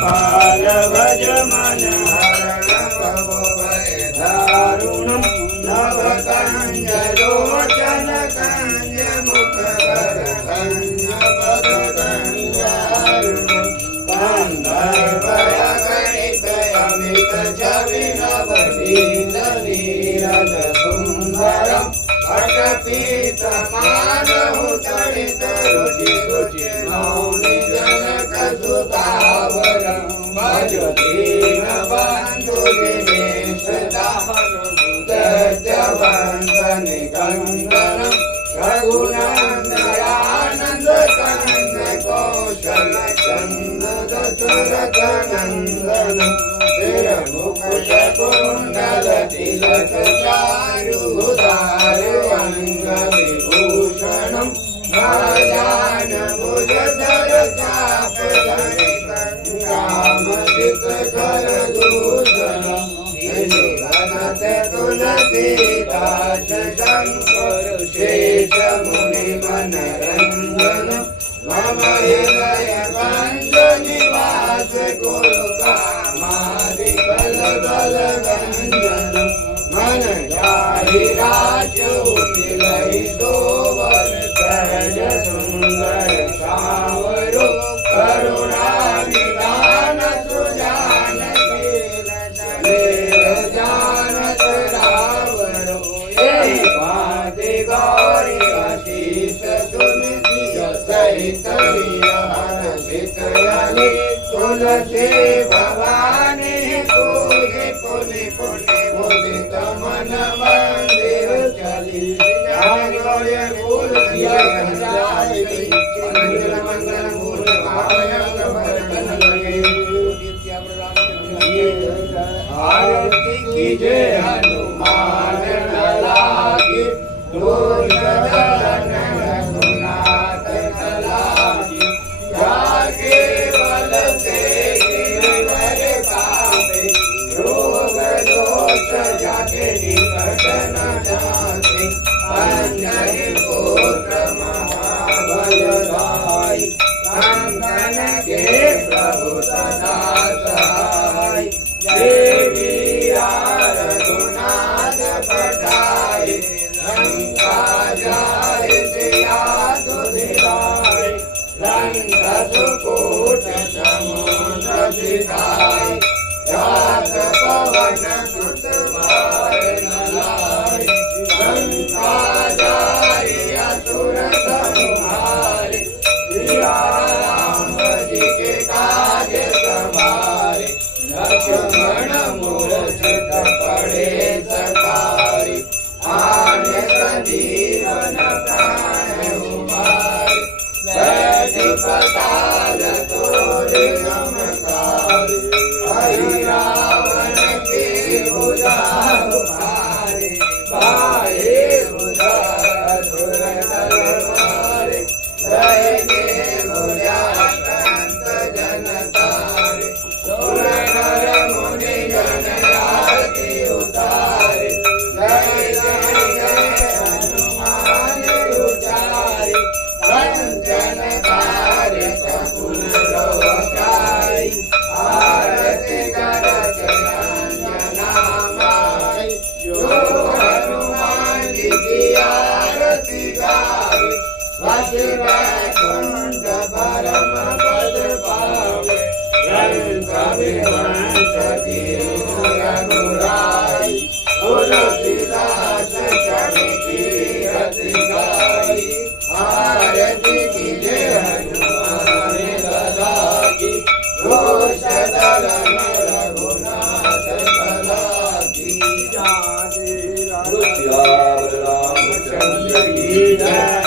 गोपाल भज मन हरण भव भय दारुणम नवकंज लोचन कंज मुखकर कंज पद कंजारुणम गंधर्वय गणित अमित छवि नवनीत नीरज सुंदरम अटपीत मानहु तड़ित रुचि रुचि मौनि जनक सुतावरम भज दीन बंधु दिनेश दाहन दत्तवंदन कंदनम रघुनंदयानंद कंद कौशल चंद दशरथ नंदनम मुकुट कुंडल तिलक चारुधार अंग विभूषणम राजान भुज सर चाप रामदिक जल दूषणम तुलसीदास शंकर शेष मुनि मनरंजन मम हृदय बंद निवास कुरु कामादि बल बल गंजन मन जाहि राजू मिलहि सोवर सहज सुंदर सावरो करुणा निदान सुजान शील जानत रावरो एहि बाते गौरी आशीष सुनि सहित हर्षितयानि तुलसी भवानी पूजि पुनि पुनि मुदित मन मंदिर चली जागोय फूल दिया जाई मंगल मंगल फूल भावयंग भरतन लगे आरती कीजे हनुमान लला की दूर दलन रघुनाथ कला की जाके बल से गिरवर कापे रोग दोष जाके निकट न जाते अंजनी पुत्र महाबलदाई कंकन के प्रभु सदा सहाय देवी रघुनाथ पठाई लंका जाय सिया सुधिराय लंका सुकोट समुद्र सिधाय जात पवन सुत बार न लाय लंका जाय असुर संहारे सिया राम जी के काज सवारे लक्ष्मण मूर्छित पड़े सकारे आने संजीवन प्राण उमारे बैठ पताल तोड़ नमकार हरि रावण के भुजा मारे बाहे भुजा असुर दल मारे रहने भुजा संत जन तारे सुर नर मुनि जन आरती उतारे जय जय जय हनुमान उचारे कंचन कार्य सकुल लोचाई आरती करत अंजना माई जो हनुमान जी की आरती गावे बस वैकुंठ परम पद पावे रंग विवंश दीन रघुराई तुलसीदास कवि कीरति गाई आरती कीजे हनुमान लला की रोष दलन रघुनाथ कला की रामचंद्र की जय।